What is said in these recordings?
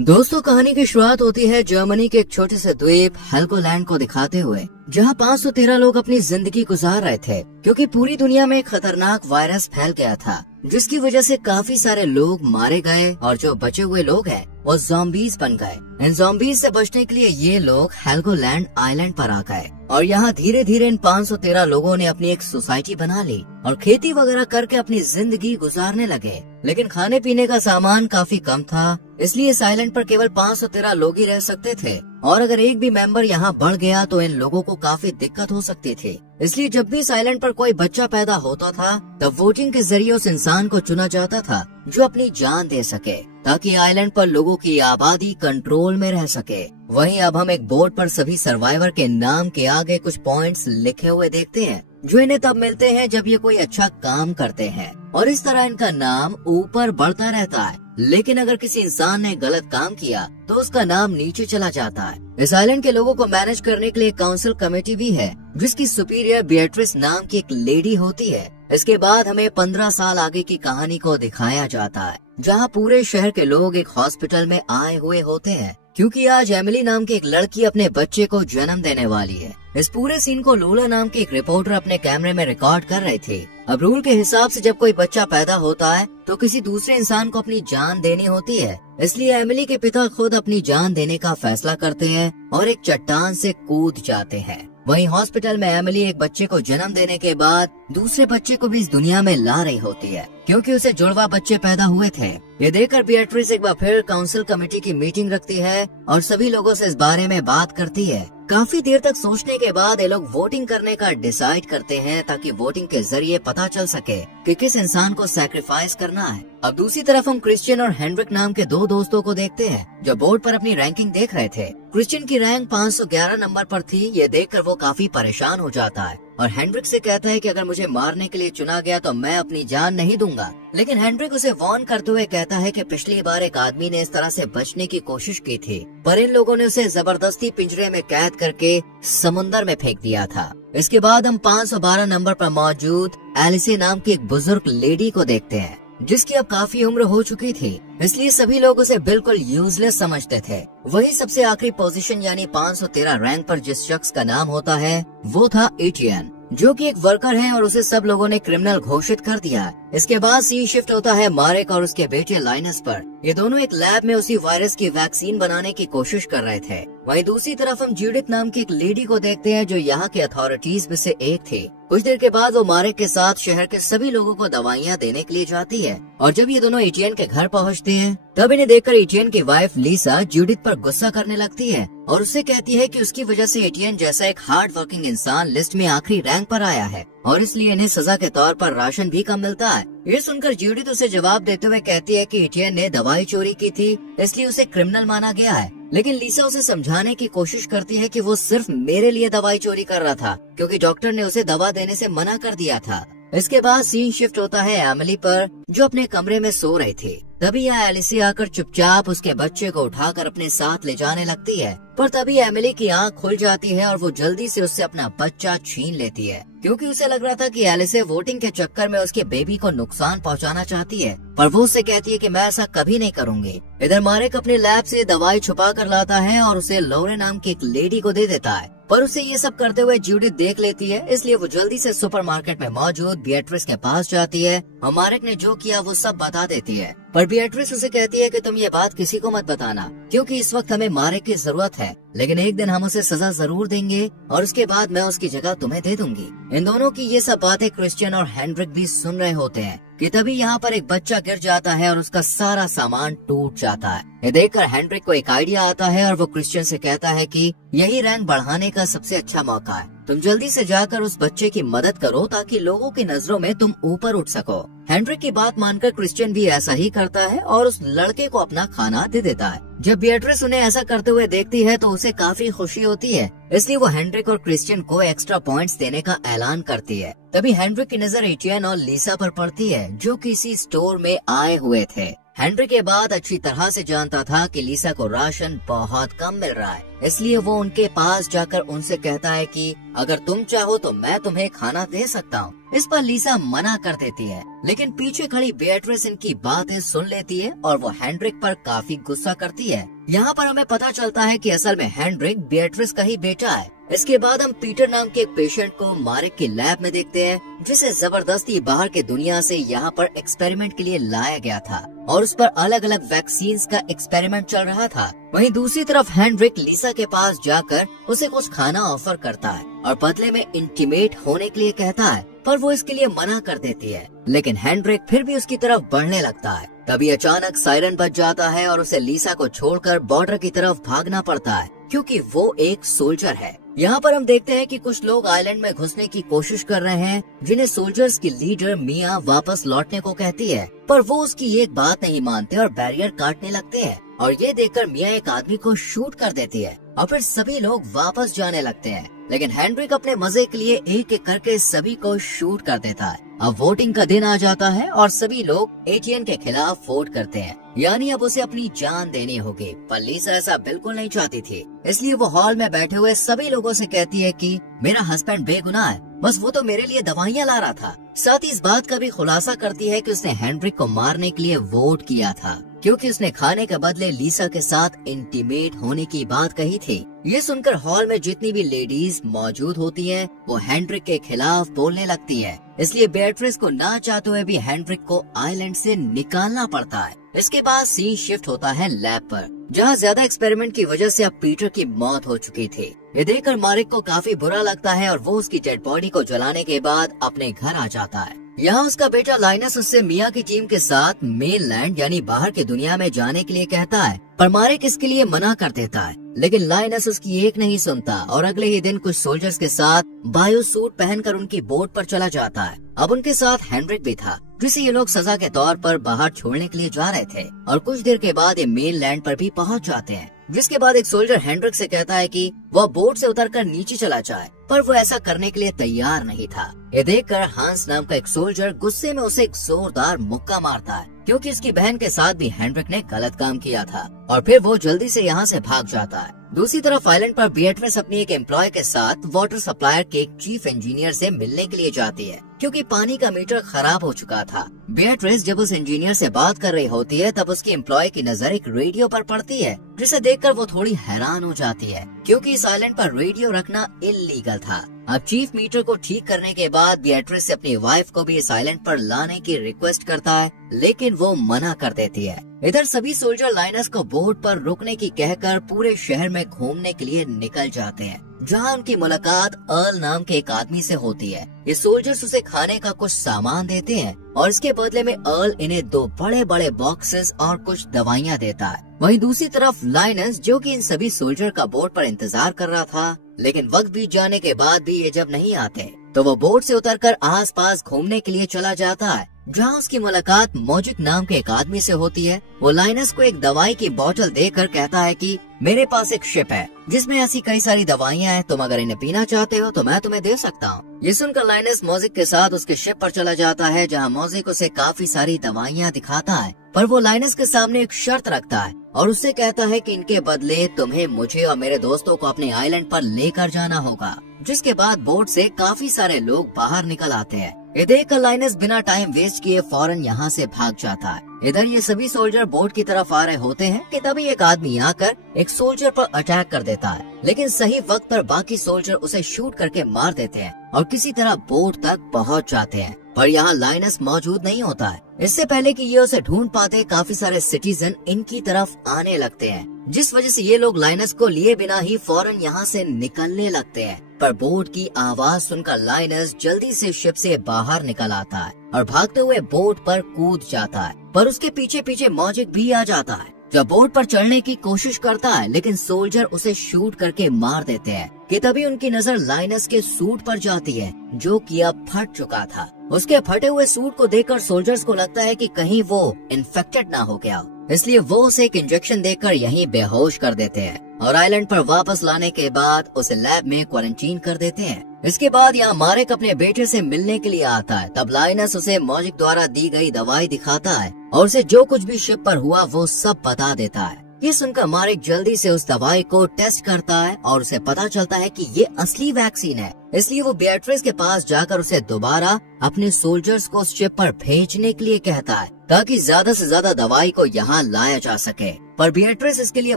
दोस्तों, कहानी की शुरुआत होती है जर्मनी के एक छोटे से द्वीप हेल्गोलैंड को दिखाते हुए, जहां 513 लोग अपनी जिंदगी गुजार रहे थे क्योंकि पूरी दुनिया में एक खतरनाक वायरस फैल गया था, जिसकी वजह से काफी सारे लोग मारे गए और जो बचे हुए लोग हैं वो ज़ॉम्बीज बन गए। इन ज़ॉम्बीज से बचने के लिए ये लोग हेल्गोलैंड आइलैंड पर आ गए और यहाँ धीरे धीरे इन 513 लोगों ने अपनी एक सोसाइटी बना ली और खेती वगैरह करके अपनी जिंदगी गुजारने लगे। लेकिन खाने पीने का सामान काफी कम था, इसलिए इस आइलैंड पर केवल 513 लोग ही रह सकते थे और अगर एक भी मेंबर यहाँ बढ़ गया तो इन लोगों को काफी दिक्कत हो सकती थी। इसलिए जब भी इस आइलैंड पर कोई बच्चा पैदा होता था तब वोटिंग के जरिए उस इंसान को चुना जाता था जो अपनी जान दे सके, ताकि आइलैंड पर लोगों की आबादी कंट्रोल में रह सके। वहीं अब हम एक बोर्ड पर सभी सर्वाइवर के नाम के आगे कुछ पॉइंट्स लिखे हुए देखते हैं, जो इन्हें तब मिलते हैं जब ये कोई अच्छा काम करते हैं और इस तरह इनका नाम ऊपर बढ़ता रहता है। लेकिन अगर किसी इंसान ने गलत काम किया तो उसका नाम नीचे चला जाता है। इस आइलैंड के लोगों को मैनेज करने के लिए काउंसिल कमेटी भी है, जिसकी सुपीरियर बीएट्रिस नाम की एक लेडी होती है। इसके बाद हमें 15 साल आगे की कहानी को दिखाया जाता है, जहां पूरे शहर के लोग एक हॉस्पिटल में आए हुए होते हैं क्योंकि आज एमिली नाम की एक लड़की अपने बच्चे को जन्म देने वाली है। इस पूरे सीन को लोला नाम की एक रिपोर्टर अपने कैमरे में रिकॉर्ड कर रही थी। अब रूल के हिसाब से जब कोई बच्चा पैदा होता है तो किसी दूसरे इंसान को अपनी जान देनी होती है, इसलिए एमिली के पिता खुद अपनी जान देने का फैसला करते हैं और एक चट्टान से कूद जाते हैं। वहीं हॉस्पिटल में एमिली एक बच्चे को जन्म देने के बाद दूसरे बच्चे को भी इस दुनिया में ला रही होती है क्योंकि उसे जुड़वा बच्चे पैदा हुए थे। ये देखकर बीएट्रिस एक बार फिर काउंसिल कमेटी की मीटिंग रखती है और सभी लोगों से इस बारे में बात करती है। काफी देर तक सोचने के बाद ये लोग वोटिंग करने का डिसाइड करते हैं ताकि वोटिंग के जरिए पता चल सके कि किस इंसान को सैक्रिफाइस करना है। अब दूसरी तरफ हम क्रिश्चियन और हेनरिक नाम के दो दोस्तों को देखते हैं जो बोर्ड पर अपनी रैंकिंग देख रहे थे। क्रिश्चियन की रैंक 511 नंबर पर थी। ये देखकर वो काफी परेशान हो जाता है और हेनरिक से कहता है कि अगर मुझे मारने के लिए चुना गया तो मैं अपनी जान नहीं दूंगा। लेकिन हेनरिक उसे वार्न करते हुए कहता है कि पिछली बार एक आदमी ने इस तरह से बचने की कोशिश की थी, पर इन लोगों ने उसे जबरदस्ती पिंजरे में कैद करके समुंदर में फेंक दिया था। इसके बाद हम 512 नंबर पर मौजूद एलिसी नाम की एक बुजुर्ग लेडी को देखते हैं, जिसकी अब काफी उम्र हो चुकी थी, इसलिए सभी लोग उसे बिल्कुल यूजलेस समझते थे। वही सबसे आखिरी पोजीशन यानी 513 रैंक पर जिस शख्स का नाम होता है वो था एटियन, जो कि एक वर्कर है और उसे सब लोगों ने क्रिमिनल घोषित कर दिया। इसके बाद सीन शिफ्ट होता है मारेक और उसके बेटे लाइनस पर। ये दोनों एक लैब में उसी वायरस की वैक्सीन बनाने की कोशिश कर रहे थे। वहीं दूसरी तरफ हम जूडिथ नाम की एक लेडी को देखते हैं जो यहाँ के अथॉरिटीज में से एक थी। कुछ देर के बाद वो मारेक के साथ शहर के सभी लोगों को दवाइयाँ देने के लिए जाती है और जब ये दोनों एटियन के घर पहुँचते हैं तब इन्हें देखकर एटियन की वाइफ लीसा जूडिथ पर गुस्सा करने लगती है और उससे कहती है कि उसकी वजह से एटियन जैसा एक हार्ड वर्किंग इंसान लिस्ट में आखिरी रैंक पर आया है और इसलिए इन्हें सजा के तौर पर राशन भी कम मिलता है। ये सुनकर जूडिथ उसे जवाब देते हुए कहती है कि एटियन ने दवाई चोरी की थी, इसलिए उसे क्रिमिनल माना गया है। लेकिन लीसा उसे समझाने की कोशिश करती है कि वो सिर्फ मेरे लिए दवाई चोरी कर रहा था क्योंकि डॉक्टर ने उसे दवा देने से मना कर दिया था। इसके बाद सीन शिफ्ट होता है एमिली पर, जो अपने कमरे में सो रही थी। तभी यहाँ एलिसी आकर चुपचाप उसके बच्चे को उठाकर अपने साथ ले जाने लगती है, पर तभी एमिली की आंख खुल जाती है और वो जल्दी से उससे अपना बच्चा छीन लेती है क्योंकि उसे लग रहा था कि एलिसी वोटिंग के चक्कर में उसके बेबी को नुकसान पहुंचाना चाहती है, पर वो उससे कहती है कि मैं ऐसा कभी नहीं करूंगी। इधर मारेक अपने लैब से दवाई छुपा कर लाता है और उसे लॉरे नाम की एक लेडी को दे देता है, पर उसे ये सब करते हुए जूडिथ देख लेती है, इसलिए वो जल्दी से सुपरमार्केट में मौजूद बीएट्रिस के पास जाती है और मारेक ने जो किया वो सब बता देती है। पर बीएट्रिस उसे कहती है कि तुम ये बात किसी को मत बताना क्योंकि इस वक्त हमें मारेक की जरूरत है, लेकिन एक दिन हम उसे सजा जरूर देंगे और उसके बाद मैं उसकी जगह तुम्हें दे दूंगी। इन दोनों की ये सब बातें क्रिश्चियन और हेनरिक भी सुन रहे होते हैं कि तभी यहाँ पर एक बच्चा गिर जाता है और उसका सारा सामान टूट जाता है। ये देखकर हेनरिक को एक आइडिया आता है और वो क्रिश्चियन से कहता है कि यही रैंक बढ़ाने का सबसे अच्छा मौका है, तुम जल्दी से जाकर उस बच्चे की मदद करो ताकि लोगों की नजरों में तुम ऊपर उठ सको। हेनरिक की बात मानकर क्रिश्चियन भी ऐसा ही करता है और उस लड़के को अपना खाना दे देता है। जब बीएट्रिस उन्हें ऐसा करते हुए देखती है तो उसे काफी खुशी होती है, इसलिए वो हेनरिक और क्रिश्चियन को एक्स्ट्रा पॉइंट्स देने का ऐलान करती है। तभी हेनरिक की नजर एटियन और लीसा पर पड़ती है जो किसी स्टोर में आए हुए थे। हेनरिक ये बात अच्छी तरह से जानता था कि लिसा को राशन बहुत कम मिल रहा है, इसलिए वो उनके पास जाकर उनसे कहता है कि अगर तुम चाहो तो मैं तुम्हें खाना दे सकता हूँ। इस पर लिसा मना कर देती है, लेकिन पीछे खड़ी बेatrice इनकी बातें सुन लेती है और वो हेनरिक पर काफी गुस्सा करती है। यहाँ पर हमें पता चलता है कि असल में हेनरिक बेatrice का ही बेटा है। इसके बाद हम पीटर नाम के एक पेशेंट को मारिक की लैब में देखते हैं, जिसे जबरदस्ती बाहर की दुनिया से यहाँ पर एक्सपेरिमेंट के लिए लाया गया था और उस पर अलग अलग वैक्सीन्स का एक्सपेरिमेंट चल रहा था। वहीं दूसरी तरफ हेनरिक लिसा के पास जाकर उसे कुछ खाना ऑफर करता है और बदले में इंटीमेट होने के लिए कहता है, पर वो इसके लिए मना कर देती है। लेकिन हेनरिक फिर भी उसकी तरफ बढ़ने लगता है। तभी अचानक सायरन बज जाता है और उसे लिसा को छोड़कर बॉर्डर की तरफ भागना पड़ता है, क्योंकि वो एक सोल्जर है। यहाँ पर हम देखते हैं कि कुछ लोग आइलैंड में घुसने की कोशिश कर रहे हैं, जिन्हें सोल्जर्स की लीडर मिया वापस लौटने को कहती है, पर वो उसकी एक बात नहीं मानते और बैरियर काटने लगते हैं। और ये देखकर मिया एक आदमी को शूट कर देती है और फिर सभी लोग वापस जाने लगते हैं। लेकिन हेनरिक अपने मजे के लिए एक एक करके सभी को शूट कर देता है। अब वोटिंग का दिन आ जाता है और सभी लोग एटियन के खिलाफ वोट करते हैं, यानी अब उसे अपनी जान देनी होगी। पर लिसा ऐसा बिल्कुल नहीं चाहती थी, इसलिए वो हॉल में बैठे हुए सभी लोगों से कहती है कि मेरा हस्बैंड बेगुनाह है, बस वो तो मेरे लिए दवाइयाँ ला रहा था। साथ ही इस बात का भी खुलासा करती है कि उसने हेनरिक को मारने के लिए वोट किया था, क्योंकि उसने खाने के बदले लिसा के साथ इंटीमेट होने की बात कही थी। ये सुनकर हॉल में जितनी भी लेडीज मौजूद होती हैं, वो हेनरिक के खिलाफ बोलने लगती है। इसलिए बेatrice को ना चाहते हुए भी हेनरिक को आइलैंड से निकालना पड़ता है। इसके बाद सीन शिफ्ट होता है लैब पर, जहाँ ज्यादा एक्सपेरिमेंट की वजह से अब पीटर की मौत हो चुकी थी। ये देखकर मारिक को काफी बुरा लगता है और वो उसकी डेड बॉडी को जलाने के बाद अपने घर आ जाता है। यहाँ उसका बेटा लाइनस उससे मिया की टीम के साथ मेनलैंड यानी बाहर की दुनिया में जाने के लिए कहता है, पर मारिक इसके लिए मना कर देता है। लेकिन लाइनस उसकी एक नहीं सुनता और अगले ही दिन कुछ सोल्जर्स के साथ बायो सूट पहनकर उनकी बोट पर चला जाता है। अब उनके साथ हेनरिक भी था, जिसे ये लोग सजा के तौर पर बाहर छोड़ने के लिए जा रहे थे। और कुछ देर के बाद ये मेनलैंड पर भी पहुंच जाते हैं, जिसके बाद एक सोल्जर हेनरिक से कहता है कि वह बोट से उतरकर नीचे चला जाए, पर वो ऐसा करने के लिए तैयार नहीं था। ये देखकर हांस नाम का एक सोल्जर गुस्से में उसे एक जोरदार मुक्का मारता है, क्योंकि इसकी बहन के साथ भी हेनरिक ने गलत काम किया था। और फिर वो जल्दी से यहाँ से भाग जाता है। दूसरी तरफ आइलैंड पर बेatrice अपनी एक एम्प्लॉय के साथ वाटर सप्लायर के एक चीफ इंजीनियर से मिलने के लिए जाती है, क्योंकि पानी का मीटर खराब हो चुका था। बेatrice जब उस इंजीनियर से बात कर रही होती है, तब उसकी एम्प्लॉय की नजर एक रेडियो पर पड़ती है, जिसे देखकर वो थोड़ी हैरान हो जाती है, क्योंकि इस आइलैंड पर रेडियो रखना इल्लीगल था। अब चीफ मीटर को ठीक करने के बाद बेatrice से अपनी वाइफ को भी इस आइलैंड पर लाने की रिक्वेस्ट करता है, लेकिन वो मना कर देती है। इधर सभी सोल्जर लाइनस को बोट पर रुकने की कहकर पूरे शहर में घूमने के लिए निकल जाते हैं, जहां उनकी मुलाकात अर्ल नाम के एक आदमी से होती है। ये सोल्जर्स उसे खाने का कुछ सामान देते हैं और इसके बदले में अर्ल इन्हें 2 बड़े बड़े बॉक्सेस और कुछ दवाइयाँ देता है। वहीं दूसरी तरफ लाइनस, जो कि इन सभी सोल्जर का बोट पर इंतजार कर रहा था, लेकिन वक्त बीत जाने के बाद भी ये जब नहीं आते, तो वो बोट से उतरकर आसपास घूमने के लिए चला जाता है, जहाँ उसकी मुलाकात मौजिक नाम के एक आदमी से होती है। वो लाइनस को एक दवाई की बोतल देकर कहता है कि मेरे पास एक शिप है जिसमें ऐसी कई सारी दवाइयाँ हैं, तुम अगर इन्हें पीना चाहते हो तो मैं तुम्हें दे सकता हूँ। ये सुनकर लाइनस मौजिक के साथ उसके शिप पर चला जाता है, जहाँ मौजिक उसे काफी सारी दवाइयाँ दिखाता है, पर वो लाइनस के सामने एक शर्त रखता है और उससे कहता है कि इनके बदले तुम्हें मुझे और मेरे दोस्तों को अपने आइलैंड पर लेकर जाना होगा। जिसके बाद बोट से काफी सारे लोग बाहर निकल आते हैं। ये देखकर लाइनस बिना टाइम वेस्ट किए फौरन यहाँ से भाग जाता है। इधर ये सभी सोल्जर बोट की तरफ आ रहे होते हैं कि तभी एक आदमी आकर एक सोल्जर पर अटैक कर देता है, लेकिन सही वक्त पर बाकी सोल्जर उसे शूट करके मार देते हैं और किसी तरह बोट तक पहुँच जाते हैं। पर यहाँ लाइनस मौजूद नहीं होता है। इससे पहले कि ये उसे ढूंढ पाते, काफी सारे सिटीजन इनकी तरफ आने लगते हैं, जिस वजह से ये लोग लाइनस को लिए बिना ही फौरन यहाँ से निकलने लगते हैं। पर बोट की आवाज सुनकर लाइनस जल्दी से शिप से बाहर निकल आता है और भागते हुए बोट पर कूद जाता है, पर उसके पीछे पीछे मौजिक भी आ जाता है, जब बोट पर चढ़ने की कोशिश करता है, लेकिन सोल्जर उसे शूट करके मार देते हैं। कि तभी उनकी नजर लाइनस के सूट पर जाती है, जो कि अब फट चुका था। उसके फटे हुए सूट को देखकर सोल्जर्स को लगता है कि कहीं वो इन्फेक्टेड ना हो गया, इसलिए वो उसे एक इंजेक्शन देकर यहीं बेहोश कर देते हैं और आइलैंड पर वापस लाने के बाद उसे लैब में क्वारंटीन कर देते हैं। इसके बाद यहाँ मारेक अपने बेटे से मिलने के लिए आता है। तब लाइनस उसे मॉजिक द्वारा दी गई दवाई दिखाता है और उसे जो कुछ भी शिप पर हुआ वो सब बता देता है। ये सुनकर मारेक जल्दी से उस दवाई को टेस्ट करता है और उसे पता चलता है कि ये असली वैक्सीन है। इसलिए वो बिएट्रिस के पास जाकर उसे दोबारा अपने सोल्जर्स को उस शिप पर भेजने के लिए कहता है ताकि ज्यादा से ज्यादा दवाई को यहाँ लाया जा सके। पर बिएट्रिस इसके लिए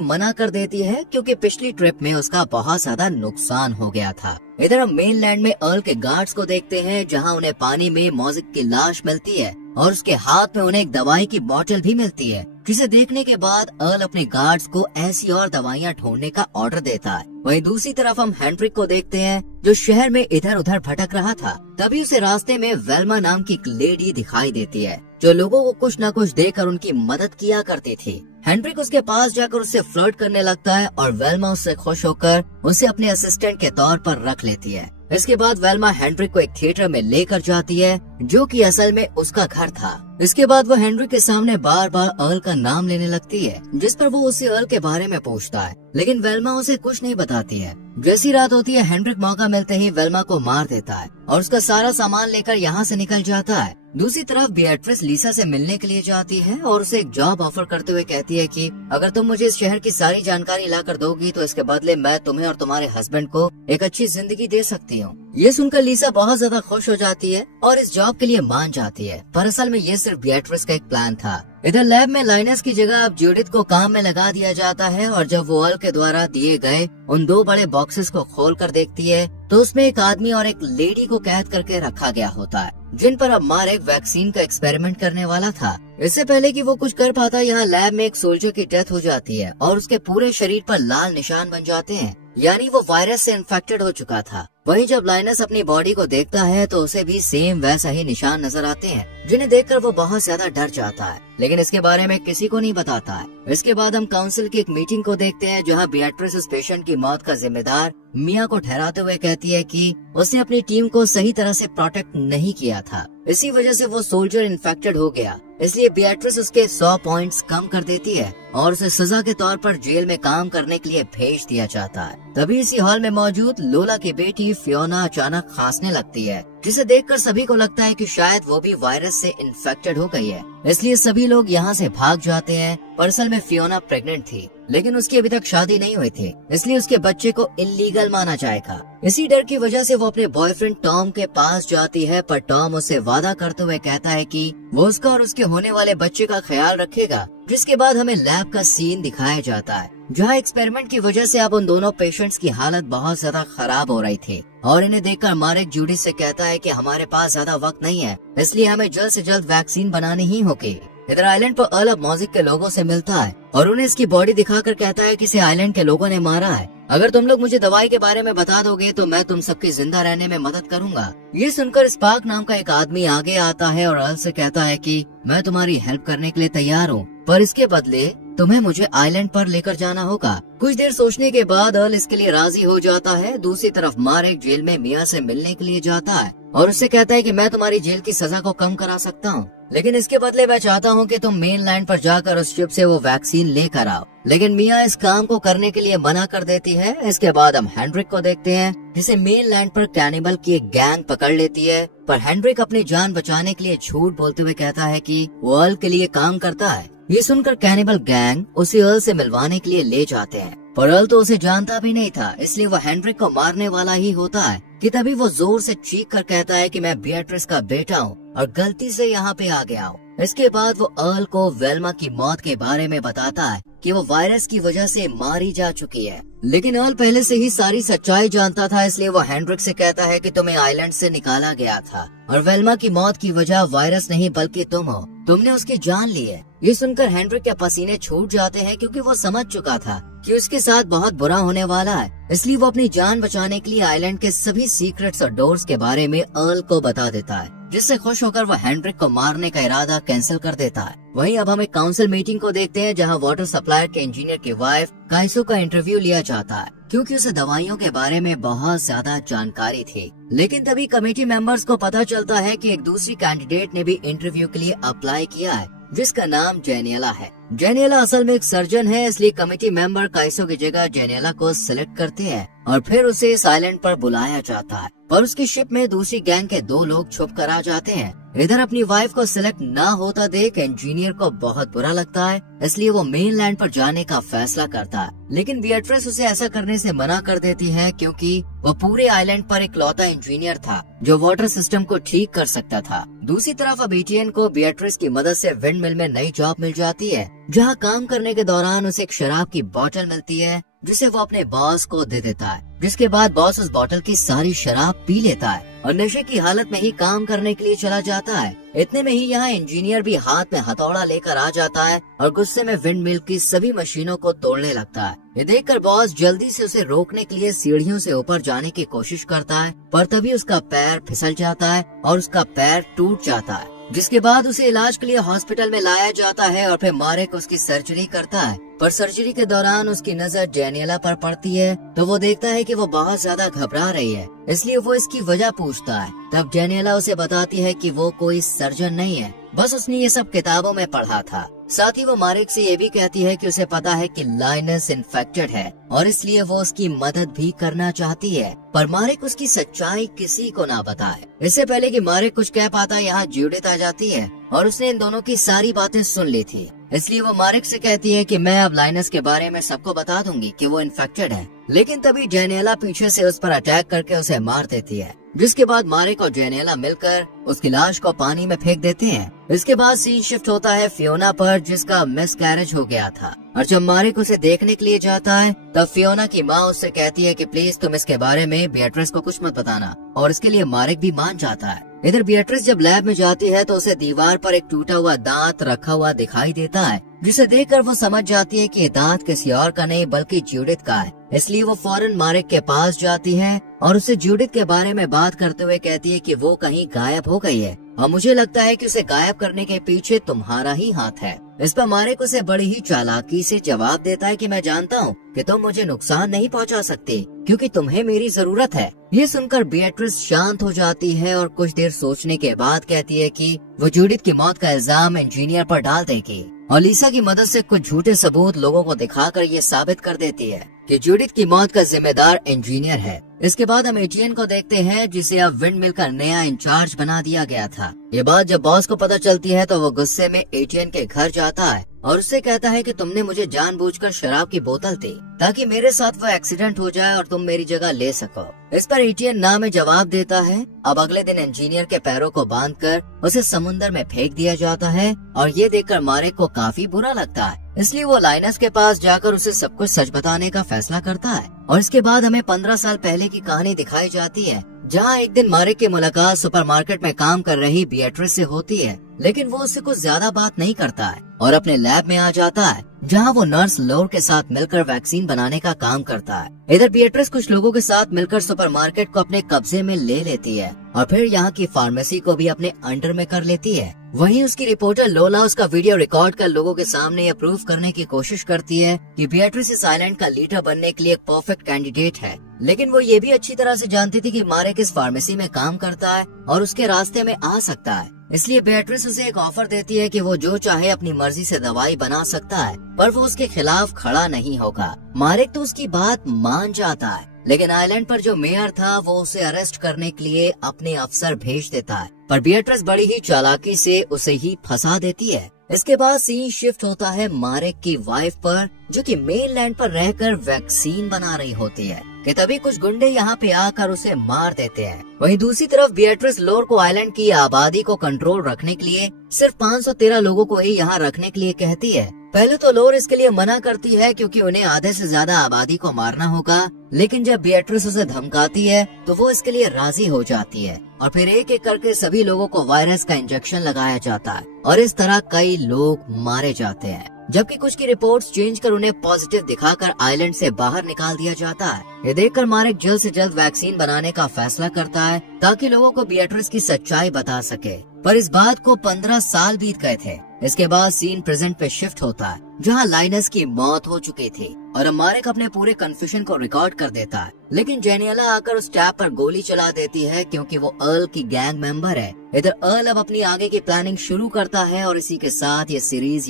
मना कर देती है क्योंकि पिछली ट्रिप में उसका बहुत ज्यादा नुकसान हो गया था। इधर हम मेनलैंड में अर्ल के गार्ड्स को देखते हैं जहाँ उन्हें पानी में मॉजिक की लाश मिलती है और उसके हाथ में उन्हें एक दवाई की बोतल भी मिलती है, जिसे देखने के बाद अर्ल अपने गार्ड्स को ऐसी और दवाइयाँ ढूंढने का ऑर्डर देता है। वहीं दूसरी तरफ हम हेनरिक को देखते हैं जो शहर में इधर उधर भटक रहा था। तभी उसे रास्ते में वेल्मा नाम की एक लेडी दिखाई देती है जो लोगों को कुछ न कुछ देकर उनकी मदद किया करती थी। हेनरिक उसके पास जाकर उससे फ्लर्ट करने लगता है और वेल्मा उससे खुश होकर उसे अपने असिस्टेंट के तौर पर रख लेती है। इसके बाद वेल्मा हेनरिक को एक थिएटर में लेकर जाती है जो कि असल में उसका घर था। इसके बाद वो हेनरिक के सामने बार बार अर्ल का नाम लेने लगती है, जिस पर वो उसे अर्ल के बारे में पूछता है, लेकिन वेल्मा उसे कुछ नहीं बताती है। जैसी रात होती है हेनरिक मौका मिलते ही वेल्मा को मार देता है और उसका सारा सामान लेकर यहाँ से निकल जाता है। दूसरी तरफ बिएट्रिस लीसा से मिलने के लिए जाती है और उसे एक जॉब ऑफर करते हुए कहती है कि अगर तुम मुझे इस शहर की सारी जानकारी लाकर दोगी तो इसके बदले मैं तुम्हें और तुम्हारे हस्बैंड को एक अच्छी जिंदगी दे सकती हूँ। ये सुनकर लीसा बहुत ज्यादा खुश हो जाती है और इस जॉब के लिए मान जाती है, पर असल में ये सिर्फ बिएट्रिस का एक प्लान था। इधर लैब में लाइनस की जगह अब जूडिथ को काम में लगा दिया जाता है और जब वो अर्ल के द्वारा दिए गए उन 2 बड़े बॉक्सेस को खोल कर देखती है तो उसमें एक आदमी और एक लेडी को कैद करके रखा गया होता है, जिन पर अब मारेक वैक्सीन का एक्सपेरिमेंट करने वाला था। इससे पहले कि वो कुछ कर पाता यहाँ लैब में एक सोल्जर की डेथ हो जाती है और उसके पूरे शरीर पर लाल निशान बन जाते हैं, यानी वो वायरस से इन्फेक्टेड हो चुका था। वहीं जब लाइनस अपनी बॉडी को देखता है तो उसे भी सेम वैसा ही निशान नजर आते हैं, जिन्हें देखकर वो बहुत ज्यादा डर जाता है, लेकिन इसके बारे में किसी को नहीं बताता है। इसके बाद हम काउंसिल की एक मीटिंग को देखते हैं जहां बिएट्रिस उस पेशेंट की मौत का जिम्मेदार मिया को ठहराते हुए कहती है कि उसने अपनी टीम को सही तरह से प्रोटेक्ट नहीं किया था, इसी वजह से वो सोल्जर इन्फेक्टेड हो गया। इसलिए बिएट्रिस उसके 100 पॉइंट्स कम कर देती है और उसे सजा के तौर पर जेल में काम करने के लिए भेज दिया जाता है। तभी इसी हॉल में मौजूद लोला की बेटी फियोना अचानक खांसने लगती है, जिसे देखकर सभी को लगता है कि शायद वो भी वायरस से इन्फेक्टेड हो गई है। इसलिए सभी लोग यहाँ से भाग जाते हैं, पर असल में फियोना प्रेग्नेंट थी, लेकिन उसकी अभी तक शादी नहीं हुई थी, इसलिए उसके बच्चे को इल्लीगल माना जाएगा। इसी डर की वजह से वो अपने बॉयफ्रेंड टॉम के पास जाती है, पर टॉम उसे वादा करते हुए कहता है कि वो उसका और उसके होने वाले बच्चे का ख्याल रखेगा। जिसके बाद हमें लैब का सीन दिखाया जाता है जहाँ एक्सपेरिमेंट की वजह से अब उन दोनों पेशेंट्स की हालत बहुत ज्यादा खराब हो रही थी और इन्हें देखकर मारेक जूडिथ से कहता है कि हमारे पास ज्यादा वक्त नहीं है, इसलिए हमें जल्द से जल्द वैक्सीन बनानी ही होगी। इधर आइलैंड पर अर्ल अब मॉजिक के लोगों से मिलता है और उन्हें इसकी बॉडी दिखाकर कहता है कि इसे आइलैंड के लोगों ने मारा है। अगर तुम लोग मुझे दवाई के बारे में बता दोगे तो मैं तुम सबकी जिंदा रहने में मदद करूंगा। ये सुनकर स्पार्क नाम का एक आदमी आगे आता है और अर्ल से कहता है कि मैं तुम्हारी हेल्प करने के लिए तैयार हूँ, पर इसके बदले तुम्हें मुझे आइलैंड पर लेकर जाना होगा। कुछ देर सोचने के बाद अर्ल इसके लिए राजी हो जाता है। दूसरी तरफ मारेक जेल में मिया से मिलने के लिए जाता है और उससे कहता है कि मैं तुम्हारी जेल की सजा को कम करा सकता हूँ, लेकिन इसके बदले मैं चाहता हूँ कि तुम मेनलैंड पर जाकर उस शिप से वो वैक्सीन लेकर आओ। लेकिन मिया इस काम को करने के लिए मना कर देती है। इसके बाद हम हेनरिक को देखते हैं जिसे मेनलैंड पर कैनिबल की एक गैंग पकड़ लेती है, पर हेनरिक अपनी जान बचाने के लिए झूठ बोलते हुए कहता है कि वो अर्ल के लिए काम करता है। ये सुनकर कैनिबल गैंग उसे अर्ल से मिलवाने के लिए ले जाते हैं, पर अर्ल तो उसे जानता भी नहीं था, इसलिए वो हेनरिक को मारने वाला ही होता है कि तभी वो जोर से चीख कर कहता है कि मैं बिएट्रिस का बेटा हूँ और गलती से यहाँ पे आ गया हूँ। इसके बाद वो अर्ल को वेल्मा की मौत के बारे में बताता है कि वो वायरस की वजह से मारी जा चुकी है, लेकिन अर्ल पहले से ही सारी सच्चाई जानता था, इसलिए वो हेनरिक से कहता है कि तुम्हें आइलैंड से निकाला गया था और वेल्मा की मौत की वजह वायरस नहीं बल्कि तुम हो, तुमने उसकी जान ली है। ये सुनकर हेनरिक के पसीने छूट जाते हैं क्योंकि वो समझ चुका था कि उसके साथ बहुत बुरा होने वाला है, इसलिए वो अपनी जान बचाने के लिए आइलैंड के सभी सीक्रेट्स और डोर्स के बारे में अर्ल को बता देता है, जिससे खुश होकर वो हेनरिक को मारने का इरादा कैंसिल कर देता है। वहीं अब हम एक काउंसिल मीटिंग को देखते हैं जहां वाटर सप्लायर के इंजीनियर की वाइफ काइसो का इंटरव्यू लिया जाता है क्योंकि उसे दवाइयों के बारे में बहुत ज्यादा जानकारी थी। लेकिन तभी कमेटी मेंबर्स को पता चलता है कि एक दूसरी कैंडिडेट ने भी इंटरव्यू के लिए अप्लाई किया है, जिसका नाम जेनियला है। जेनियला असल में एक सर्जन है, इसलिए कमेटी मेंबर काइसो की जगह जेनियला को सिलेक्ट करते हैं और फिर उसे इस आइलैंड पर बुलाया जाता है। पर उसकी शिप में दूसरी गैंग के 2 लोग छुप कर आ जाते हैं। इधर अपनी वाइफ को सिलेक्ट ना होता देख इंजीनियर को बहुत बुरा लगता है, इसलिए वो मेनलैंड पर जाने का फैसला करता है। लेकिन बिएट्रिस उसे ऐसा करने से मना कर देती है क्योंकि वो पूरे आइलैंड पर इकलौता इंजीनियर था जो वाटर सिस्टम को ठीक कर सकता था। दूसरी तरफ अब एटियन को बिएट्रिस की मदद से विंड मिल में नई जॉब मिल जाती है, जहाँ काम करने के दौरान उसे एक शराब की बोतल मिलती है जिसे वो अपने बॉस को दे देता है, जिसके बाद बॉस उस बोतल की सारी शराब पी लेता है और नशे की हालत में ही काम करने के लिए चला जाता है। इतने में ही यहाँ इंजीनियर भी हाथ में हथौड़ा लेकर आ जाता है और गुस्से में विंड मिल की सभी मशीनों को तोड़ने लगता है। ये देखकर बॉस जल्दी से उसे रोकने के लिए सीढ़ियों से ऊपर जाने की कोशिश करता है, पर तभी उसका पैर फिसल जाता है और उसका पैर टूट जाता है, जिसके बाद उसे इलाज के लिए हॉस्पिटल में लाया जाता है और फिर मारेक उसकी सर्जरी करता है। पर सर्जरी के दौरान उसकी नजर डेनियला पर पड़ती है तो वो देखता है कि वो बहुत ज्यादा घबरा रही है, इसलिए वो इसकी वजह पूछता है। तब डेनियला उसे बताती है कि वो कोई सर्जन नहीं है, बस उसने ये सब किताबों में पढ़ा था। साथ ही वो मारेक से ये भी कहती है कि उसे पता है कि लाइनस इन्फेक्टेड है और इसलिए वो उसकी मदद भी करना चाहती है, पर मारेक उसकी सच्चाई किसी को ना बताए। इससे पहले कि मारेक कुछ कह पाता, यहाँ जूडिथ आ जाती है और उसने इन दोनों की सारी बातें सुन ली थी, इसलिए वो मारेक से कहती है कि मैं अब लाइनस के बारे में सबको बता दूंगी कि वो इन्फेक्टेड है। लेकिन तभी डेनियला पीछे से उस पर अटैक करके उसे मार देती है, जिसके बाद मारेक और डेनियला मिलकर उसकी लाश को पानी में फेंक देते हैं। इसके बाद सीन शिफ्ट होता है फियोना पर, जिसका मिसकैरेज हो गया था, और जब मारेक उसे देखने के लिए जाता है तब फियोना की माँ उससे कहती है कि प्लीज तुम इसके बारे में बिएट्रिस को कुछ मत बताना, और इसके लिए मारेक भी मान जाता है। इधर बिएट्रिस जब लैब में जाती है तो उसे दीवार पर एक टूटा हुआ दांत रखा हुआ दिखाई देता है, जिसे देखकर वो समझ जाती है कि ये दांत किसी और का नहीं बल्कि जूडिथ का है। इसलिए वो फौरन मारेक के पास जाती है और उसे जूडिथ के बारे में बात करते हुए कहती है कि वो कहीं गायब हो गई है और मुझे लगता है कि उसे गायब करने के पीछे तुम्हारा ही हाथ है। इस पर मारेक उसे बड़ी ही चालाकी से जवाब देता है कि मैं जानता हूँ कि तुम मुझे नुकसान नहीं पहुँचा सकते क्योंकि तुम्हें मेरी जरूरत है। ये सुनकर बिएट्रिस शांत हो जाती है और कुछ देर सोचने के बाद कहती है कि वो जूडिथ की मौत का इल्जाम इंजीनियर पर डाल देगी और लिसा की मदद से कुछ झूठे सबूत लोगों को दिखाकर ये साबित कर देती है कि जूडिथ की मौत का जिम्मेदार इंजीनियर है। इसके बाद हम एटियन को देखते हैं, जिसे अब विंड मिल का नया इंचार्ज बना दिया गया था। ये बात जब बॉस को पता चलती है तो वो गुस्से में एटियन के घर जाता है और उससे कहता है कि तुमने मुझे जानबूझकर शराब की बोतल दी ताकि मेरे साथ वो एक्सीडेंट हो जाए और तुम मेरी जगह ले सको। इस पर एटियन ना में जवाब देता है। अब अगले दिन इंजीनियर के पैरों को बांधकर उसे समुद्र में फेंक दिया जाता है और ये देखकर मारेक को काफी बुरा लगता है, इसलिए वो लाइनस के पास जाकर उसे सब कुछ सच बताने का फैसला करता है। और इसके बाद हमें 15 साल पहले की कहानी दिखाई जाती है, जहाँ एक दिन मारेक की मुलाकात सुपरमार्केट में काम कर रही बिएट्रिस से होती है, लेकिन वो उससे कुछ ज्यादा बात नहीं करता है और अपने लैब में आ जाता है, जहाँ वो नर्स लोर के साथ मिलकर वैक्सीन बनाने का काम करता है। इधर बिएट्रिस कुछ लोगों के साथ मिलकर सुपरमार्केट को अपने कब्जे में ले लेती है और फिर यहाँ की फार्मेसी को भी अपने अंडर में कर लेती है। वहीं उसकी रिपोर्टर लोला उसका वीडियो रिकॉर्ड कर लोगों के सामने ये प्रूफ करने की कोशिश करती है कि बिएट्रिस इस आइलैंड का लीडर बनने के लिए एक परफेक्ट कैंडिडेट है। लेकिन वो ये भी अच्छी तरह से जानती थी कि मारेक इस फार्मेसी में काम करता है और उसके रास्ते में आ सकता है, इसलिए बिएट्रिस उसे एक ऑफर देती है कि वो जो चाहे अपनी मर्जी से दवाई बना सकता है, पर वो उसके खिलाफ खड़ा नहीं होगा। मारेक तो उसकी बात मान जाता है, लेकिन आइलैंड पर जो मेयर था वो उसे अरेस्ट करने के लिए अपने अफसर भेज देता है, पर बिएट्रिस बड़ी ही चालाकी से उसे ही फंसा देती है। इसके बाद सीन शिफ्ट होता है मारेक की वाइफ पर, जो कि मेनलैंड पर रहकर वैक्सीन बना रही होती है कि तभी कुछ गुंडे यहाँ पे आकर उसे मार देते हैं। वहीं दूसरी तरफ बिएट्रिस लोर को आइलैंड की आबादी को कंट्रोल रखने के लिए सिर्फ 513 लोगों को ही यहाँ रखने के लिए कहती है। पहले तो लोर इसके लिए मना करती है क्योंकि उन्हें आधे से ज्यादा आबादी को मारना होगा, लेकिन जब बिएट्रिस उसे धमकाती है तो वो इसके लिए राजी हो जाती है और फिर एक एक करके सभी लोगों को वायरस का इंजेक्शन लगाया जाता है और इस तरह कई लोग मारे जाते हैं, जबकि कुछ की रिपोर्ट्स चेंज कर उन्हें पॉजिटिव दिखाकर आइलैंड से बाहर निकाल दिया जाता है। ये देखकर मारेक जल्द से जल्द वैक्सीन बनाने का फैसला करता है ताकि लोगों को बिएट्रिस की सच्चाई बता सके, पर इस बात को 15 साल बीत गए थे। इसके बाद सीन प्रेजेंट पे शिफ्ट होता है, जहाँ लाइनस की मौत हो चुकी थी और अब मारेक अपने पूरे कन्फ्यूजन को रिकॉर्ड कर देता है, लेकिन जेनियला आकर उस टैब पर गोली चला देती है क्योंकि वो अर्ल की गैंग मेंबर है। इधर अर्ल अब अपनी आगे की प्लानिंग शुरू करता है और इसी के साथ ये सीरीज